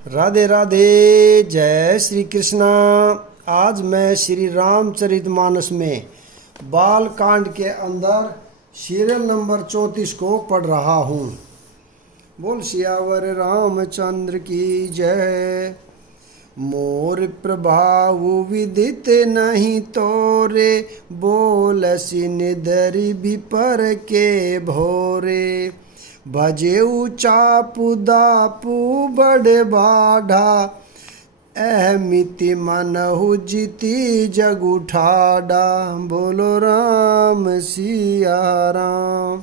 राधे राधे। जय श्री कृष्णा। आज मैं श्री रामचरितमानस में बाल कांड के अंदर सीरियल नंबर 34 को पढ़ रहा हूँ। बोल सियावर रामचंद्र की जय। मोर प्रभाव विदित नहीं तोरे, बोलसी निधरि विपर के भोरे। भजेऊ चापू दापू बड़े बाढ़ा, अहमिति मनहु जीती जग उठाडा। बोलो राम सिया राम।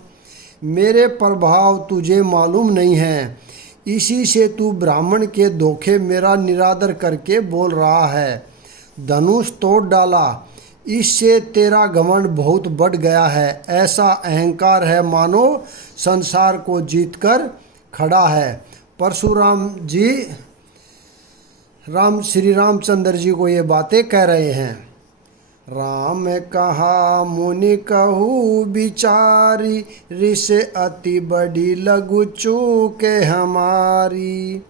मेरे प्रभाव तुझे मालूम नहीं है, इसी से तू ब्राह्मण के धोखे मेरा निरादर करके बोल रहा है। धनुष तोड़ डाला, इससे तेरा घमंड बहुत बढ़ गया है। ऐसा अहंकार है मानो संसार को जीतकर खड़ा है। परशुराम जी श्री रामचंद्र जी को ये बातें कह रहे हैं। राम कहा मुनि कहू बिचारी, ऋष अति बड़ी लघु चूक हमारी।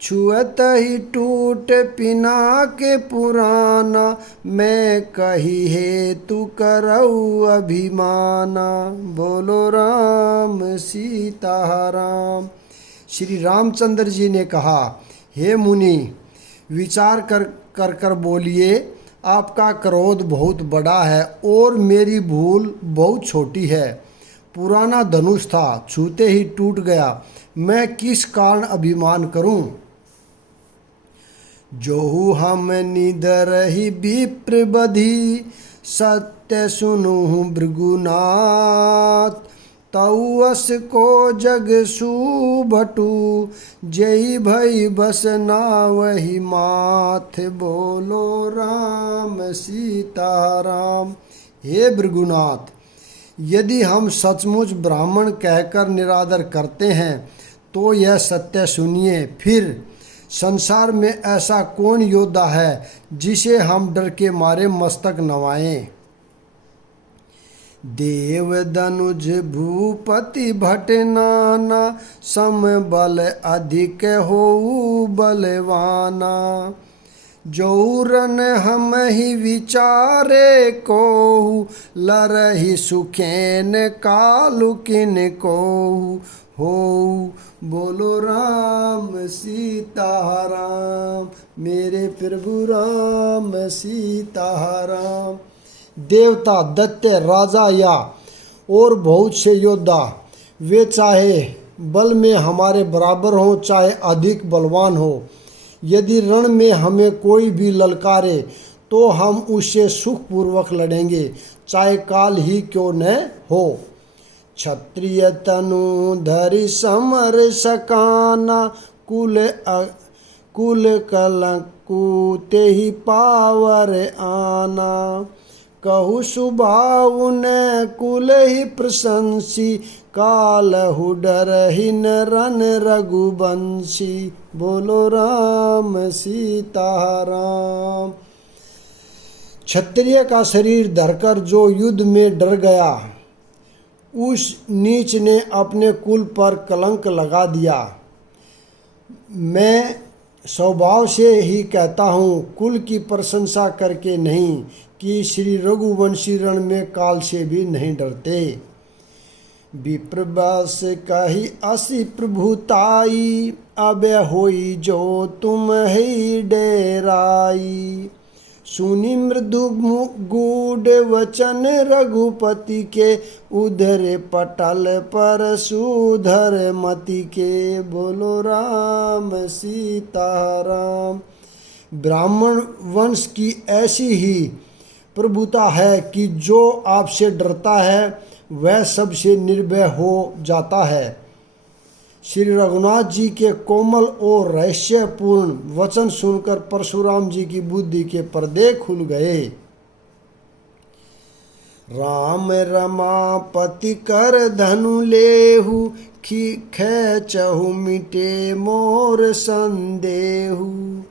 छुअत ही टूट पिना के पुराना, मैं कही हे तू करऊ अभिमाना। बोलो राम सीताराम। श्री रामचंद्र जी ने कहा, हे मुनि, विचार कर बोलिए। आपका क्रोध बहुत बड़ा है और मेरी भूल बहुत छोटी है। पुराना धनुष था, छूते ही टूट गया। मैं किस कारण अभिमान करूं? जोहु हम निधर ही विप्र बधी, सत्य सुनु भृगुनाथ। तौअस को जग सुभटू, जय भई बसना वही माथ। बोलो राम सीताराम। हे भृगुनाथ, यदि हम सचमुच ब्राह्मण कहकर निरादर करते हैं तो यह सत्य सुनिए। फिर संसार में ऐसा कौन योद्धा है जिसे हम डर के मारे मस्तक नवाएं? देव दनुज भूपति भट नाना, सम बल अधिक हो बलवाना। जौरन हम ही विचारे को, लरहि सुखेन कालु किन को हो। बोलो राम सीताराम। मेरे प्रभु राम सीताराम। देवता, दैत्य, राजा या और बहुत से योद्धा, वे चाहे बल में हमारे बराबर हों चाहे अधिक बलवान हो, यदि रण में हमें कोई भी ललकारे तो हम उससे सुखपूर्वक लड़ेंगे, चाहे काल ही क्यों न हो। क्षत्रिय तनु धरि समर सकाना, कुल कलंकु तेहि पावर आना। कहु सुभाव न कुल ही प्रशंसी, कालहु डरहि न रन रघुवंशी। बोलो राम सीताराम। क्षत्रिय का शरीर धरकर जो युद्ध में डर गया, उस नीच ने अपने कुल पर कलंक लगा दिया। मैं स्वभाव से ही कहता हूँ, कुल की प्रशंसा करके नहीं, कि श्री रघुवंशी रण में काल से भी नहीं डरते। विप्रवास कही असी प्रभुताई, अब होई जो तुम ही डेराई। सुनी मृदु गूढ़ वचन रघुपति के, उधर पटल पर सुधर मति के। बोलो राम सीताराम। ब्राह्मण वंश की ऐसी ही प्रभुता है कि जो आपसे डरता है वह सबसे निर्भय हो जाता है। श्री रघुनाथ जी के कोमल और रहस्यपूर्ण वचन सुनकर परशुराम जी की बुद्धि के पर्दे खुल गए। राम रमापति कर धनु लेहु, खेचहु मिटे मोर संदेहु।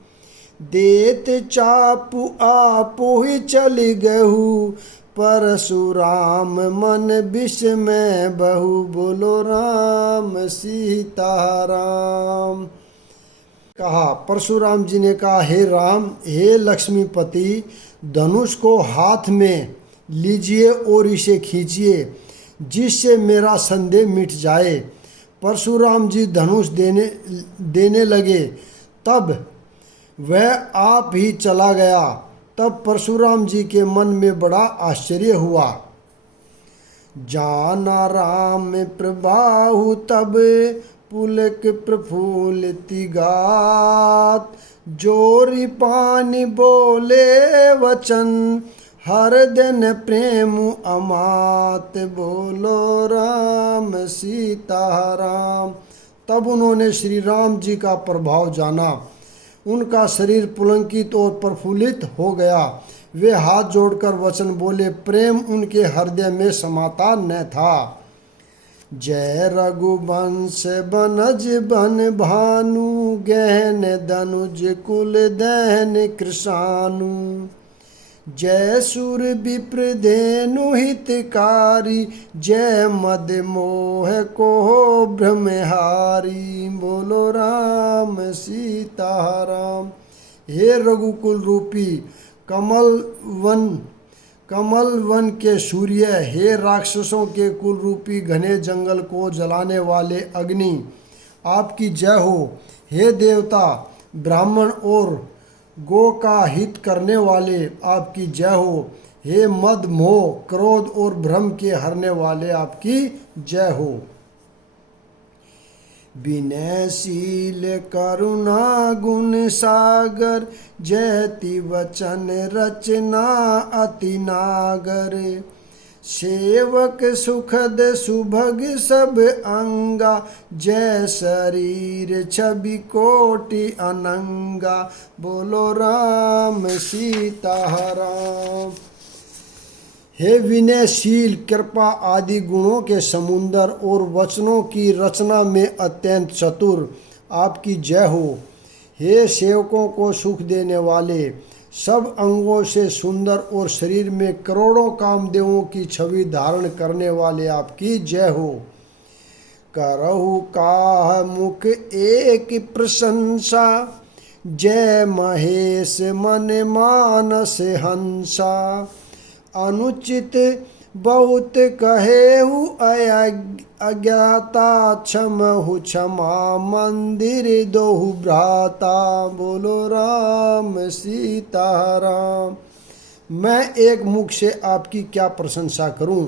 देत चापु आपु ही चली गहु, परशुराम मन विस्मय बहु। बोलो राम सीताराम। कहा। परशुराम जी ने कहा, हे राम, हे लक्ष्मीपति, धनुष को हाथ में लीजिए और इसे खींचिए, जिससे मेरा संदेह मिट जाए। परशुराम जी धनुष देने लगे, तब वह आप ही चला गया। तब परशुराम जी के मन में बड़ा आश्चर्य हुआ। जाना राम प्रबाहु तब पुलक प्रफुल्लिति गात, जोरी पानी बोले वचन, हर दिन प्रेम अमात, बोलो राम सीता राम। तब उन्होंने श्री राम जी का प्रभाव जाना। उनका शरीर पुलकित और प्रफुल्लित हो गया। वे हाथ जोड़कर वचन बोले। प्रेम उनके हृदय में समाता न था। जय रघुवंश बनज बन भानु, गहन धनुज कुल दहन कृशानु, जय सुर विप्र धेनु हितकारी, जय मद मोह को भ्रमहारी, बोलो राम सीता राम। हे रघुकुल रूपी कमल वन के सूर्य, हे राक्षसों के कुल रूपी घने जंगल को जलाने वाले अग्नि, आपकी जय हो। हे देवता, ब्राह्मण और गो का हित करने वाले, आपकी जय हो। हे मद मोह क्रोध और भ्रम के हरने वाले, आपकी जय हो। विनयशील करुणा गुण सागर, जयति वचन रचना अति नागर, सेवक सुखद सुभग सब अंगा, जय शरीर छवि कोटि अनंगा, बोलो राम सीता राम। हे विनयशील, कृपा आदि गुणों के समुंदर और वचनों की रचना में अत्यंत चतुर, आपकी जय हो। हे सेवकों को सुख देने वाले, सब अंगों से सुंदर और शरीर में करोड़ों कामदेवों की छवि धारण करने वाले, आपकी जय हो। करहु काह मुख एक प्रशंसा, जय महेश मन मानस हंसा, अनुचित बहुत कहेहु अज्ञाता, क्षमहु क्षमा मंदिर दोहु भ्राता, बोलो राम सीता राम। मैं एक मुख से आपकी क्या प्रशंसा करूं।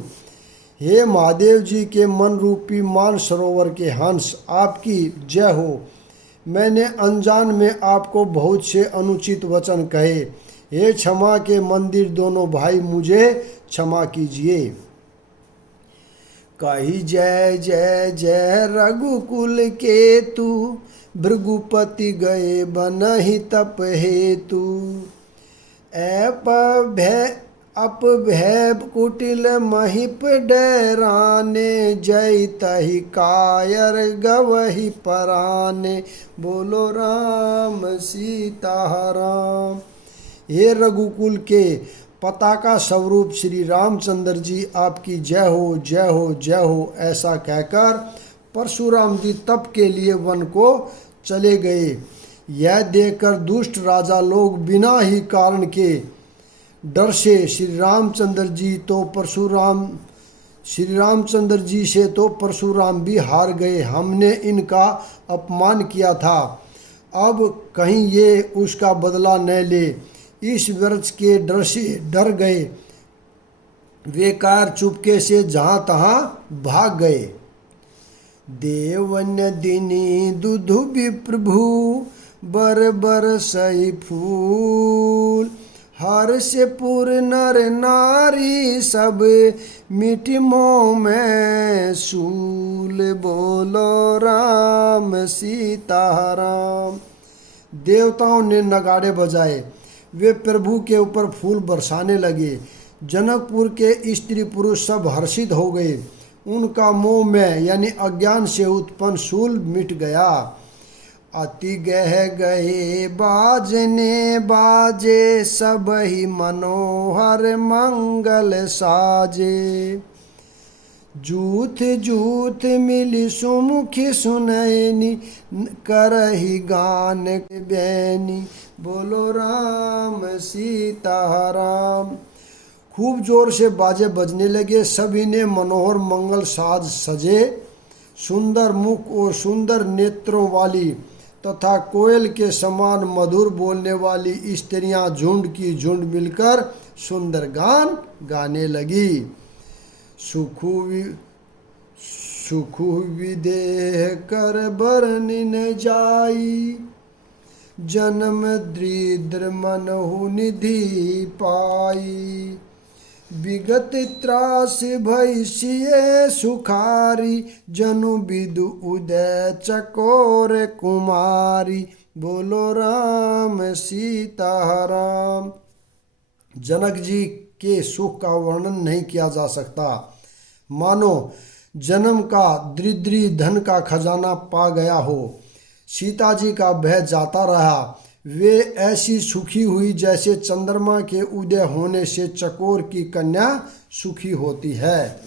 हे महादेव जी के मन रूपी मान सरोवर के हंस, आपकी जय हो। मैंने अनजान में आपको बहुत से अनुचित वचन कहे। हे क्षमा के मंदिर दोनों भाई, मुझे क्षमा कीजिए। कही जय जय जय रघुकुल केतु, भृगुपति गए बनहि तप हेतु, अपभय कुटिल महिप डराने, जय तहि कायर गवहि पराने, बोलो राम सीता राम। हे रघुकुल के पताका स्वरूप श्री रामचंद्र जी, आपकी जय हो जय हो जय हो। ऐसा कहकर परशुराम जी तप के लिए वन को चले गए। यह देखकर दुष्ट राजा लोग बिना ही कारण के डर से श्री रामचंद्र जी से तो परशुराम भी हार गए। हमने इनका अपमान किया था, अब कहीं ये उसका बदला न ले, इस वृक्ष के डर से डर गए। वे कार चुपके से जहाँ तहाँ भाग गए। देवन्य दिनी दुधु विप्रभु, बर बर सही फूल, हर्ष पुर नर नारी सब, मिटि मोह में सूल, बोलो राम सीता राम। देवताओं ने नगाड़े बजाए, वे प्रभु के ऊपर फूल बरसाने लगे। जनकपुर के स्त्री पुरुष सब हर्षित हो गए। उनका मोह में यानी अज्ञान से उत्पन्न शूल मिट गया। अति गह गए बाजने बाजे, सब ही मनोहर मंगल साजे, जूथ जूथ मिली सुमुखी सुनैनी, करही गान बैनी। बोलो राम सीता राम। खूब जोर से बाजे बजने लगे। सभी ने मनोहर मंगल साज सजे, सुंदर मुख और सुंदर नेत्रों वाली तथा कोयल के समान मधुर बोलने वाली स्त्रियां झुंड की झुंड मिलकर सुंदर गान गाने लगी। सुखु विदेह कर बरन जाई, जन्म दृद्र मनहु निधि पाई। विगत त्रास भैसिये सुखारी, जनु विदु उदय चकोर कुमारी। बोलो राम सीता राम। जनक जी के सुख का वर्णन नहीं किया जा सकता। मानो जन्म का दरिद्री धन का खजाना पा गया हो। सीता जी का भय जाता रहा। वे ऐसी सुखी हुई जैसे चंद्रमा के उदय होने से चकोर की कन्या सुखी होती है।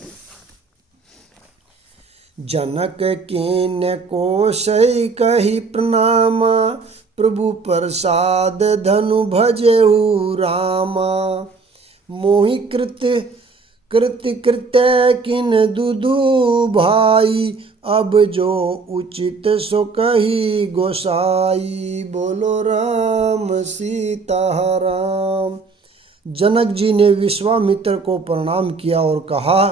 जनक कीन कोसई कही प्रणामा, प्रभु प्रसाद धनु भजेऊ रामा। मोहि कृत्य किन दुदु भाई, अब जो उचित सो कही गोसाई। बोलो राम सीता राम। जनक जी ने विश्वामित्र को प्रणाम किया और कहा,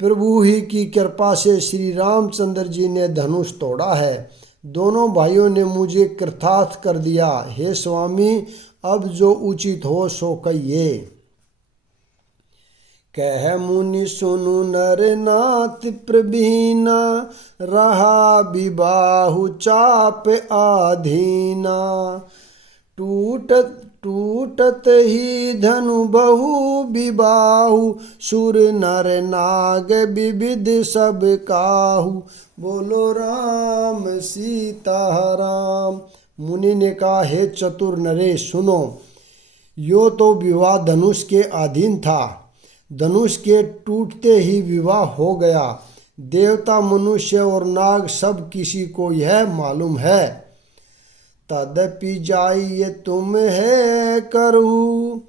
प्रभु ही की कृपा से श्री रामचंद्र जी ने धनुष तोड़ा है। दोनों भाइयों ने मुझे कृतार्थ कर दिया। हे स्वामी, अब जो उचित हो सो कहिए। कह मुनि सुनु नर नाथ प्रवीणा, रहा विबाहु चाप आधीना। टूटत ही धनु बहु विबाहु, सुर नर नाग विविध सब काहू। बोलो राम सीता राम। मुनि ने कहा, हे चतुर नरेश सुनो, यो तो विवाह धनुष के अधीन था। धनुष के टूटते ही विवाह हो गया। देवता मनुष्य और नाग सब किसी को यह मालूम है। तदपि जाइए तुम है करू,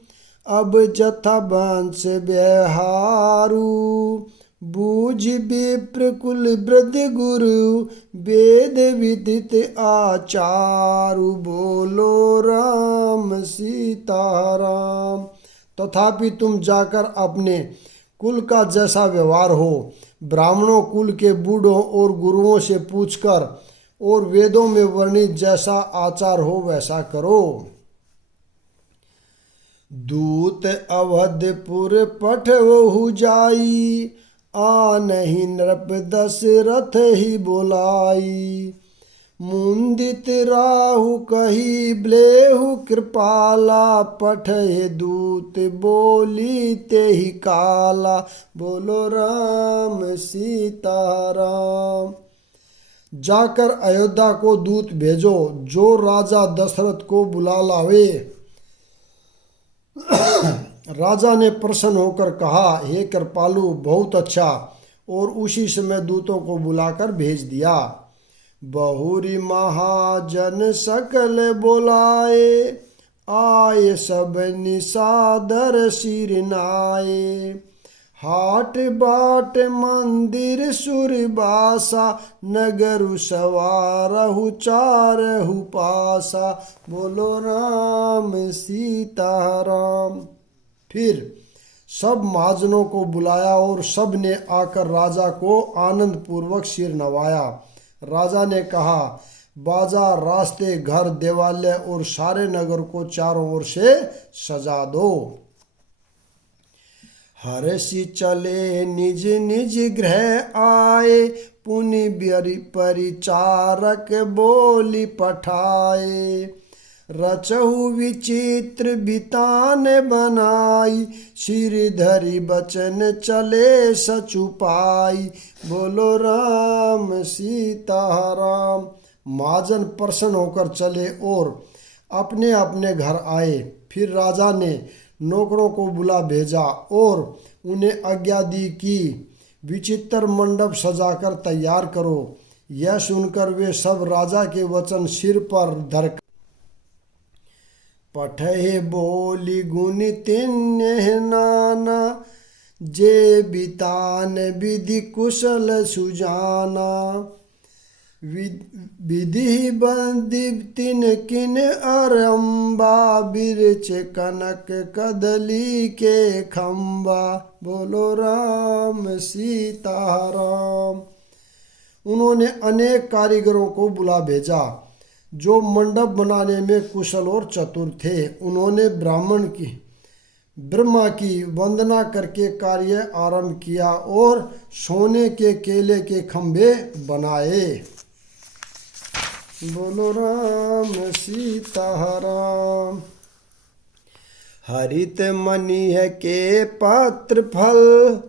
अब जथा वंश व्यहारू। बूझ विप्र कुल वृद्ध गुरु, वेद विदित आचारु। बोलो राम सीता राम। तथापि तुम जाकर अपने कुल का जैसा व्यवहार हो, ब्राह्मणों कुल के बूढ़ों और गुरुओं से पूछकर और वेदों में वर्णित जैसा आचार हो वैसा करो। दूत अवधपुर पठवहु जाई, आनहि नृप दशरथ ही बोलाई। मुंदित राहु कही ब्लेहु कृपाला, पठे दूत बोली ते ही काला। बोलो राम सीता राम। जाकर अयोध्या को दूत भेजो, जो राजा दशरथ को बुला लावे। राजा ने प्रसन्न होकर कहा, हे कृपालु, बहुत अच्छा। और उसी समय दूतों को बुलाकर भेज दिया। बहुरी महाजन सकल बोलाए, आए सब निसादर सिर नाए। हाट बाट मंदिर सुरबासा, नगरु सवारहु चारहु पासा। बोलो राम सीता राम। फिर सब महाजनों को बुलाया और सब ने आकर राजा को आनंद पूर्वक सिर नवाया। राजा ने कहा, बाजार, रास्ते, घर, देवालय और सारे नगर को चारों ओर से सजा दो। हर्षि चले निज निज गृह आए, पुनि परिचारक बोली पठाए। रचहु विचित्र बितान बनाई, सिर धरि बचन चले सचुपाई। बोलो राम सीता राम। महाजन प्रसन्न होकर चले और अपने अपने घर आए। फिर राजा ने नौकरों को बुला भेजा और उन्हें आज्ञा दी कि विचित्र मंडप सजाकर तैयार करो। यह सुनकर वे सब राजा के वचन सिर पर धर पठे बोली गुण तिन्य नाना, जे बितान विधि कुशल सुजाना। विधि बंदी तिन किन अरंबा, बिरच कनक कदली के खंबा। बोलो राम सीताराम। उन्होंने अनेक कारीगरों को बुला भेजा जो मंडप बनाने में कुशल और चतुर थे। उन्होंने ब्रह्मा की वंदना करके कार्य आरंभ किया और सोने के केले के खंभे बनाए। बोलो राम सीताराम। हरित मनीह के पत्र फल,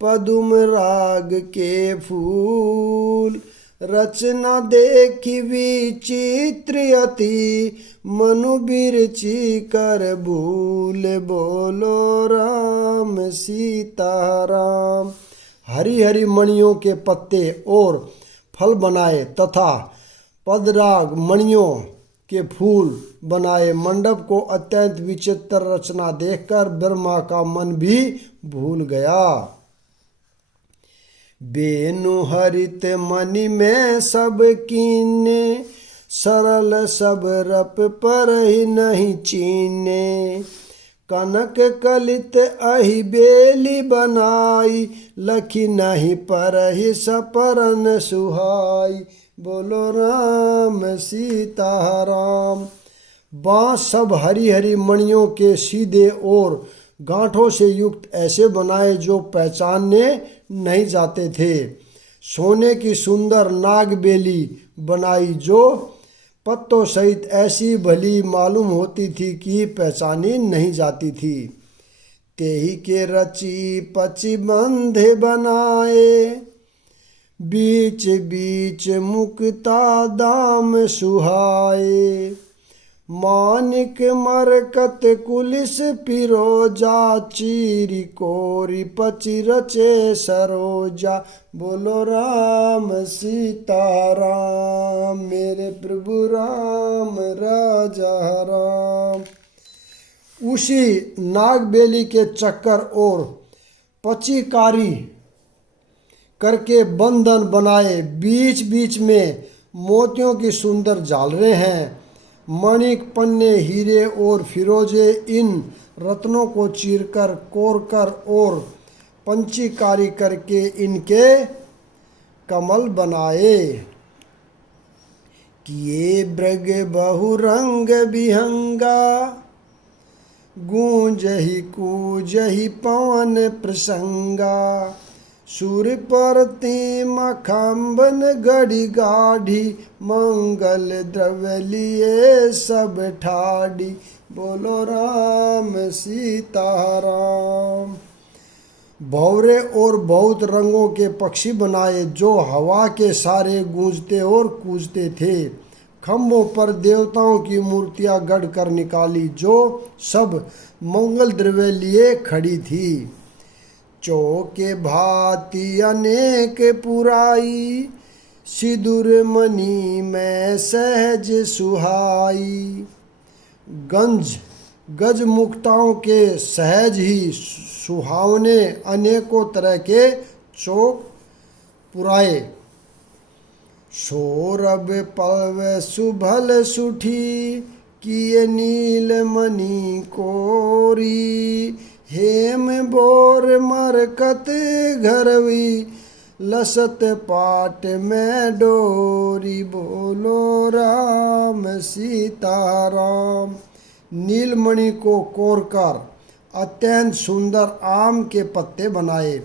पदुम राग के फूल। रचना देखी विचित्र अति, मनु बिरची कर भूल। बोलो राम सीताराम। हरी हरी मणियों के पत्ते और फल बनाए तथा पदराग मणियों के फूल बनाए। मंडप को अत्यंत विचित्र रचना देखकर ब्रह्मा का मन भी भूल गया। बेनु हरित मणि में सब कीने, सरल सब रप पर ही नहीं चीने। कनक कलित अहि बेली बनाई, लखी नहीं पर ही सपरन सुहाई। बोलो राम सीताराम। बाँस सब हरी हरी मणियों के सीधे और गांठों से युक्त ऐसे बनाए जो पहचानने नहीं जाते थे। सोने की सुंदर नागबेली बनाई जो पत्तों सहित ऐसी भली मालूम होती थी कि पहचानी नहीं जाती थी। तेही के रची पची बंधे बनाए, बीच बीच मुक्ता दाम सुहाए। मानिक मरकत कुलिस पिरोजा, चीरी कोरी पची रचे सरोजा। बोलो राम सीताराम। मेरे प्रभु राम राजा राम। उसी नागबेली के चक्कर और पचीकारी करके बंधन बनाए। बीच बीच में मोतियों की सुंदर झालरें हैं। मणिक पन्ने हीरे और फिरोजे इन रत्नों को चीरकर कोरकर और पंचीकारी करके इनके कमल बनाए। किए ब्रग बहुरंग विहंगा, गूंजहि कूजहि पवन प्रसंगा। सूर परती मखम्बन गढ़ी गाढ़ी, मंगल द्रव्य लिए सब ठाड़ी। बोलो राम सीताराम। भौरे और बहुत रंगों के पक्षी बनाए जो हवा के सारे गूंजते और कूजते थे। खम्भों पर देवताओं की मूर्तियां गढ़ कर निकाली जो सब मंगल द्रव्य लिए खड़ी थी। चौके भांति अनेक पुराई, सिंदूर मणि में सहज सुहाई। गज मुक्ताओं के सहज ही सुहावने अनेकों तरह के चौक पुराए। सौरभ पल्व सुभल सुठी, किए नील मणि कोरी। हेम बोर मरकत घरवी, लसत पाट में डोरी। बोलो राम सीताराम। नीलमणि को कोरकर अत्यंत सुंदर आम के पत्ते बनाए।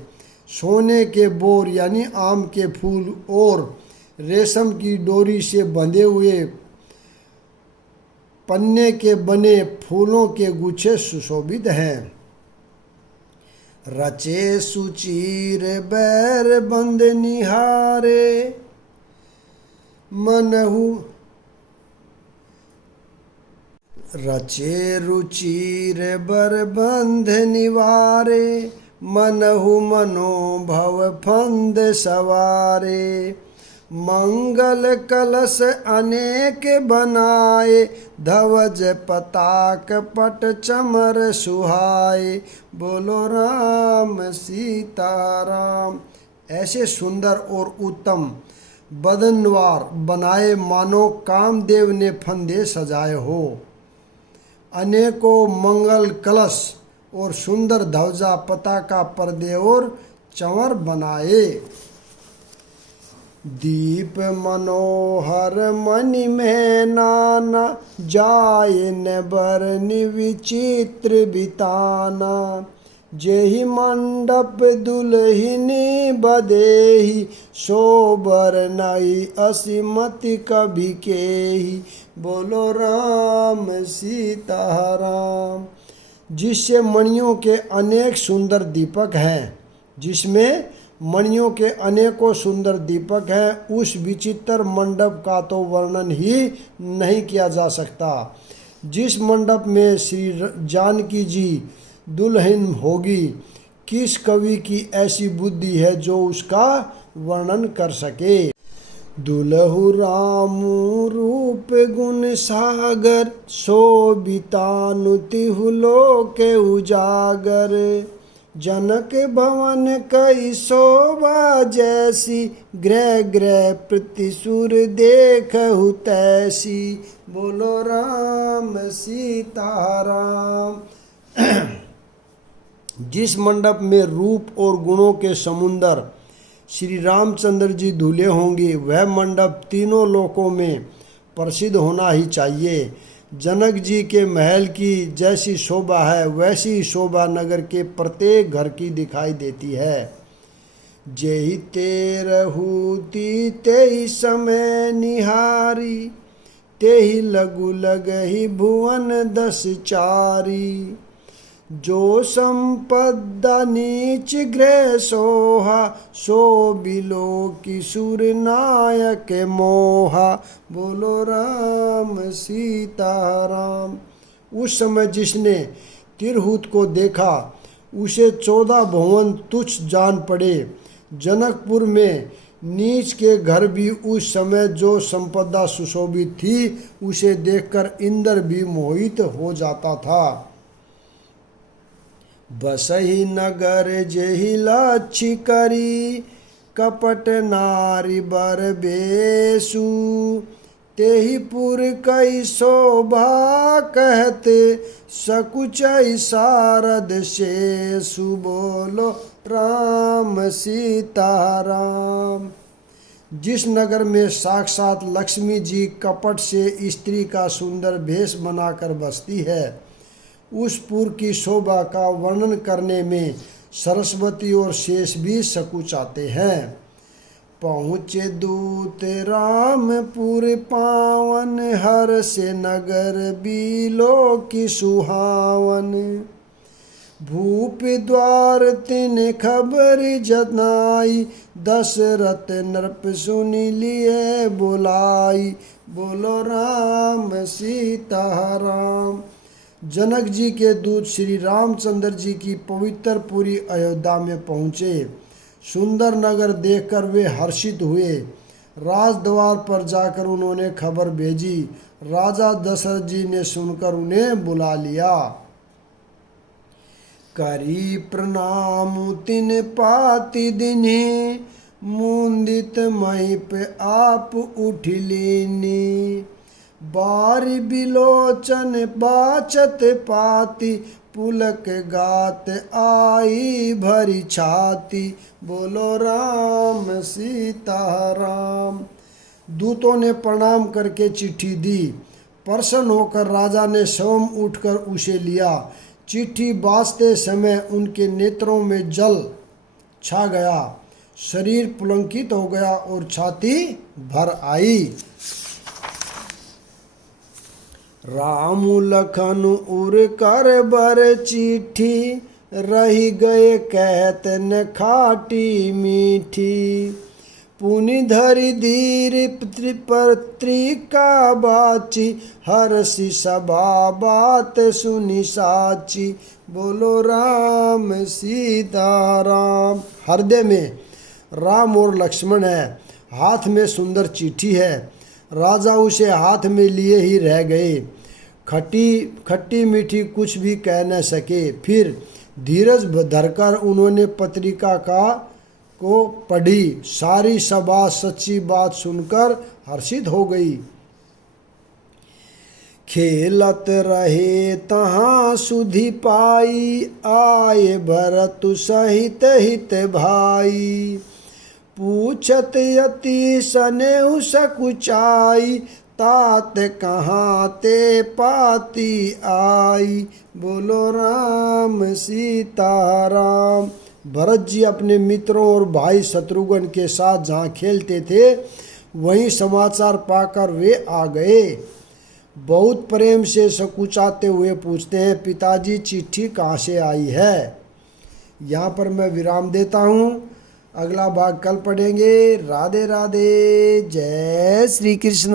सोने के बोर यानी आम के फूल और रेशम की डोरी से बंधे हुए पन्ने के बने फूलों के गुच्छे सुशोभित हैं। रचे सुचीर बैर बंद निहारे, मनहु रचे रुचिर बर बंध निवारे। मनहु मनोभव फंद सवारे। मंगल कलश अनेक बनाए, धवज पताक पट चमर सुहाए। बोलो राम सीताराम। ऐसे सुंदर और उत्तम बदनवार बनाए मानो कामदेव ने फंदे सजाए हो। अनेकों मंगल कलश और सुंदर ध्वजा पताका पर्दे और चंवर बनाए। दीप मनोहर मणि में नाना, जाए न बरनि विचित्र बिताना। जेहि मंडप दुल्हिनी बदेहि, सोबर नई असीमति कभी केहि। बोलो राम सीताराम। जिससे मणियों के अनेक सुंदर दीपक हैं, जिसमें मणियों के अनेकों सुंदर दीपक हैं, उस विचित्र मंडप का तो वर्णन ही नहीं किया जा सकता। जिस मंडप में श्री जानकी जी दुल्हन होगी, किस कवि की ऐसी बुद्धि है जो उसका वर्णन कर सके। दुलहु रामु रूप गुण सागर, शोभितानु तिहु लोक उजागर। जनक भवन कई शोभा जैसी, ग्रह ग्रह प्रतिसुर देखहु तैसी। बोलो राम सीताराम। जिस मंडप में रूप और गुणों के समुंदर श्री रामचंद्र जी धुले होंगे, वह मंडप तीनों लोकों में प्रसिद्ध होना ही चाहिए। जनक जी के महल की जैसी शोभा है, वैसी शोभा नगर के प्रत्येक घर की दिखाई देती है। जेहि तेरहु ती तेहि समय निहारी, तेहि लघु लगहि भुवन दस चारी। जो संपदा नीच गृह सोहा, सो बिलो किशोर नायक मोहा। बोलो राम सीताराम। उस समय जिसने तिरहुत को देखा, उसे 14 भुवन तुच्छ जान पड़े। जनकपुर में नीच के घर भी उस समय जो संपदा सुशोभित थी, उसे देखकर इंद्र भी मोहित हो जाता था। बसहि नगर जेहि लाछि करी, कपट नारी बर बेसु। तेहि पुर कई शोभा कहत, सकुचै शारद शेषु। बोलो राम सीताराम। जिस नगर में साक्षात लक्ष्मी जी कपट से स्त्री का सुंदर भेष बनाकर बसती है, उस पुर की शोभा का वर्णन करने में सरस्वती और शेष भी सकुचाते हैं। पहुँचे दूत रामपुर पावन, हर से नगर बिलो की सुहावन। भूप द्वार तिन खबर जनाई, दशरथ नृप सुनि लिए बुलाई। बोलो राम सीताराम। जनक जी के दूत श्री रामचंद्र जी की पवित्र पुरी अयोध्या में पहुँचे। सुंदर नगर देखकर वे हर्षित हुए। राजद्वार पर जाकर उन्होंने खबर भेजी। राजा दशरथ जी ने सुनकर उन्हें बुला लिया। करी प्रणाम तिन पाति दिन्हि, मुंदित महिप आप उठ लीनी। बारी बिलोचन बाचत पाती, पुलक गात आई भरी छाती। बोलो राम सीताराम। दूतों ने प्रणाम करके चिट्ठी दी। प्रसन्न होकर राजा ने स्वयं उठकर उसे लिया। चिट्ठी बाजते समय उनके नेत्रों में जल छा गया, शरीर पुलकित हो गया और छाती भर आई। राम लखन उर कर बर चिट्ठी, रही गए कहत न खाटी मीठी। पुनि धरि धीर पत्रिका बाची, हर्षि सभा बात सुनि साची। बोलो राम सीता राम। हृदय में राम और लक्ष्मण है, हाथ में सुंदर चिट्ठी है। राजा उसे हाथ में लिए ही रह गए, खट्टी मीठी कुछ भी कह न सके। फिर धीरज धरकर उन्होंने पत्रिका को पढ़ी। सारी सभा सच्ची बात सुनकर हर्षित हो गई। खेलत रहे तहाँ सुधि पाई, आए भरत सहित हित भाई। पूछत यति सनेहु सकुचाई, तात कहाँ ते पाती आई। बोलो राम सीता राम। भरत जी अपने मित्रों और भाई शत्रुघ्न के साथ जहाँ खेलते थे वहीं समाचार पाकर वे आ गए। बहुत प्रेम से सकुचाते हुए पूछते हैं, पिताजी चिट्ठी कहाँ से आई है। यहाँ पर मैं विराम देता हूँ, अगला भाग कल पढ़ेंगे। राधे राधे, जय श्री कृष्ण।